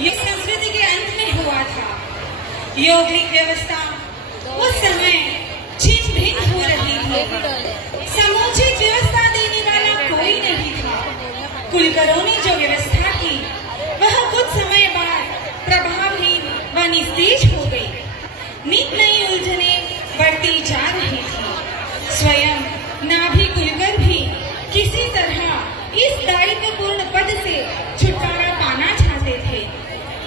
ये संस्कृति के अंत में हुआ था। यौगिक व्यवस्था उस समय छिन्न भिन्न हो रही थी। समुचित व्यवस्था देने वाला कोई नहीं था। कुलकर्णों ने जो व्यवस्था की वह कुछ समय बाद प्रभावहीन व निस्तेज हो गई। नित नई उलझने बढ़ती जा रही थी। स्वयं नाभि कुलकर भी किसी तरह इस दायित्वपूर्ण पद से छुटकारा पाना चाहते थे।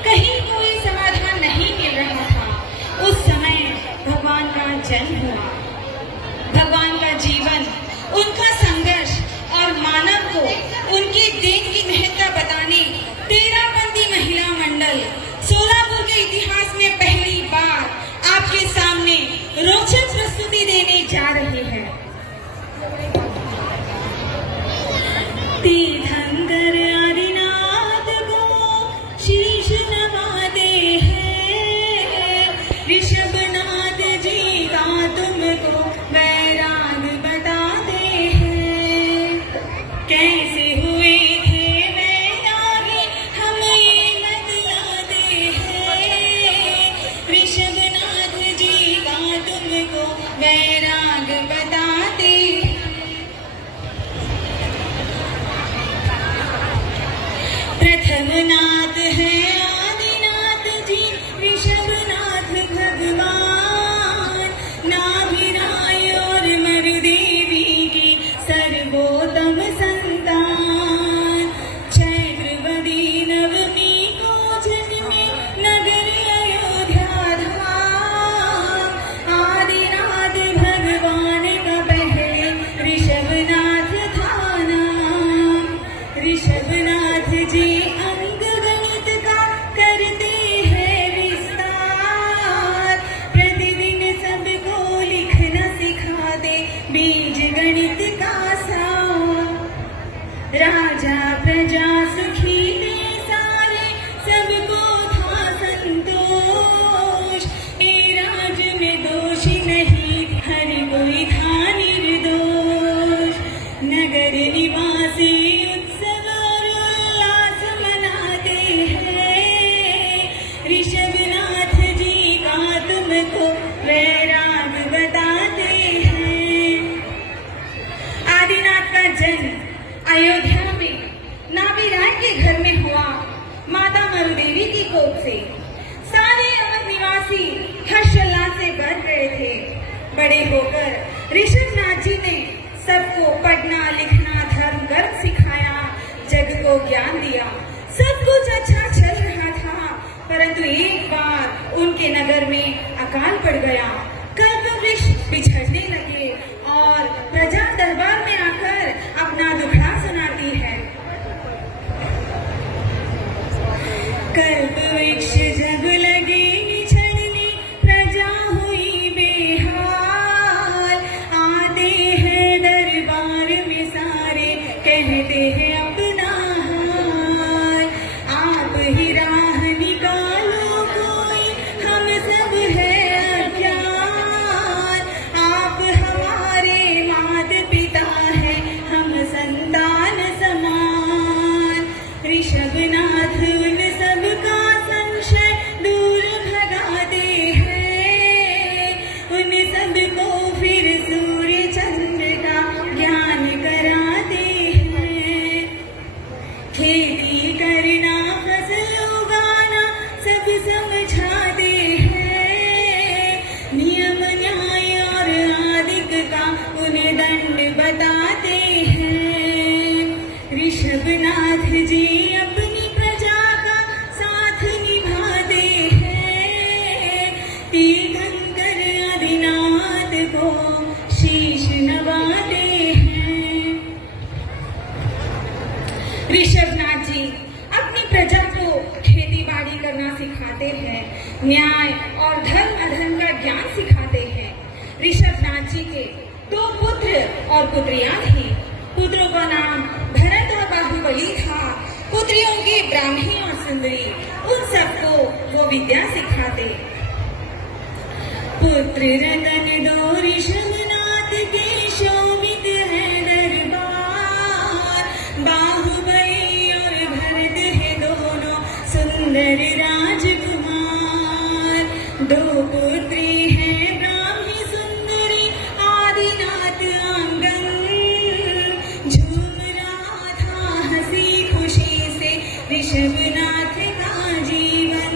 कहीं कोई समाधान नहीं मिल रहा था। उस समय भगवान का जन्म हुआ। भगवान का जीवन, उनका संघर्ष और मानव को उनके देन की महत्ता बताने 13 बंदी महिला मंडल सोलापुर के इतिहास में पहली बार आपके सामने रोचक प्रस्तुति देने जा रही है। तीर्थंकर आदिनाथ को शीश नवाते हैं। ऋषभनाथ जी का तुमको वैराग बताते हैं। कैसे हुए थे वैरागी हम ये बतलाते हैं। ऋषभनाथ जी का तुमको वैराग बताते हैं। प्रथमनाथ है आदिनाथ जी ऋषभनाथ भगवान। नाभिराय और मरुदेवी की सर्वोत्तम संतान। चैत्रवदी नवमी को जन्मे नगर अयोध्या धाम। आदिनाथ भगवान का पहले ऋषभनाथ था नाम। ऋषभनाथ जी अंक गणित का करते हैं विस्तार। प्रतिदिन सबको लिखना सिखाते बीज गणित का सार। राजा प्रजा सुखी थे सारे, सबको था संतोष। राज में दोष नहीं, हर कोई था निर्दोष। नगर निवासी उत्सव और उल्लास मनाते हैं। ऋषभनाथ जी का तुमको वैराग बताते हैं। आदिनाथ का जन्म अयोध्या में नाभिराय के घर में हुआ। माता मरुदेवी की कोख से सारे अवध निवासी हर्षोल्लास से भर गए थे। बड़े होकर ऋषभनाथ जी ने सबको पढ़ना लिखना धर्म कर्म सिखाया, जग को ज्ञान दिया। सब कुछ अच्छा चल रहा था, परंतु एक बार उनके नगर में अकाल पड़ गया। कल्पवृक्ष बिछड़ने लगे और प्रजा दरबार में आकर अपना दुखड़ा सुनाती है। कल्पवृक्ष जब लगे बिछड़ने, प्रजा हुई बेहाल। आते हैं दरबार में सारे, कहते हैं अपना हाल। आप ही राह निकालो कोई, हम सब है अज्ञान। आप हमारे माता पिता है, हम संतान समान। ऋषभनाथ उन सबका संशय दूर भगाते हैं। उन सबको फिर सूर्य चंद्र का ज्ञान कराते हैं। खेती करना, फसल उगाना सब समझाते हैं। नियम न्याय और आदिक का उन्हें दंड बताते हैं। ऋषभनाथ जी अपनी प्रजा का साथ निभाते हैं। तीर्थंकर आदिनाथ को शीश नवाते हैं। ऋषभनाथ जी अपनी प्रजा को खेती बाड़ी करना सिखाते हैं। न्याय और धर्म अधर्म का ज्ञान सिखाते हैं। ऋषभनाथ जी के 2 पुत्र और पुत्रियां थी। पुत्रों का नाम भरत और बाहुबली था। पुत्रियों के ब्राह्मणी और सुंदरी। उन सबको वो विद्या सिखाते। पुत्र रतन 2 ऋषभनाथ के शोभित है दरबार। बाहुबली और भरत है दोनों सुंदर राजकुमार, दो पुत्री हैं ब्राह्मी सुंदरी, आदिनाथ आंगन। झूम रहा था हंसी खुशी से ऋषभनाथ का जीवन।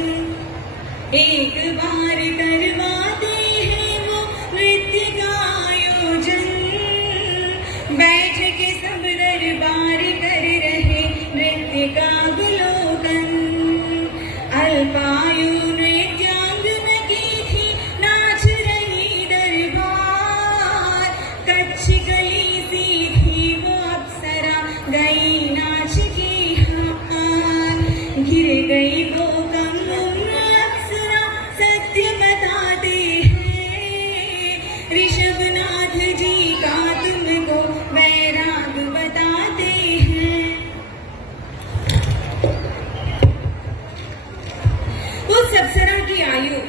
एक बार करवाते हैं वो नृत्य का आयोजन, बैठ के सब दरबार कर रहे नृत्य का अवलोकन। अल्पायु नृत्यांगना की थी नाच रही दरबार, कच्ची गली सी थी वो अप्सरा, गई नाच के हार। गिर गई वो कम उम्र अप्सरा, सत्य बताते हैं ऋषभनाथ जी का तुमको वैराग बताते हैं। उस अप्सरा की आयु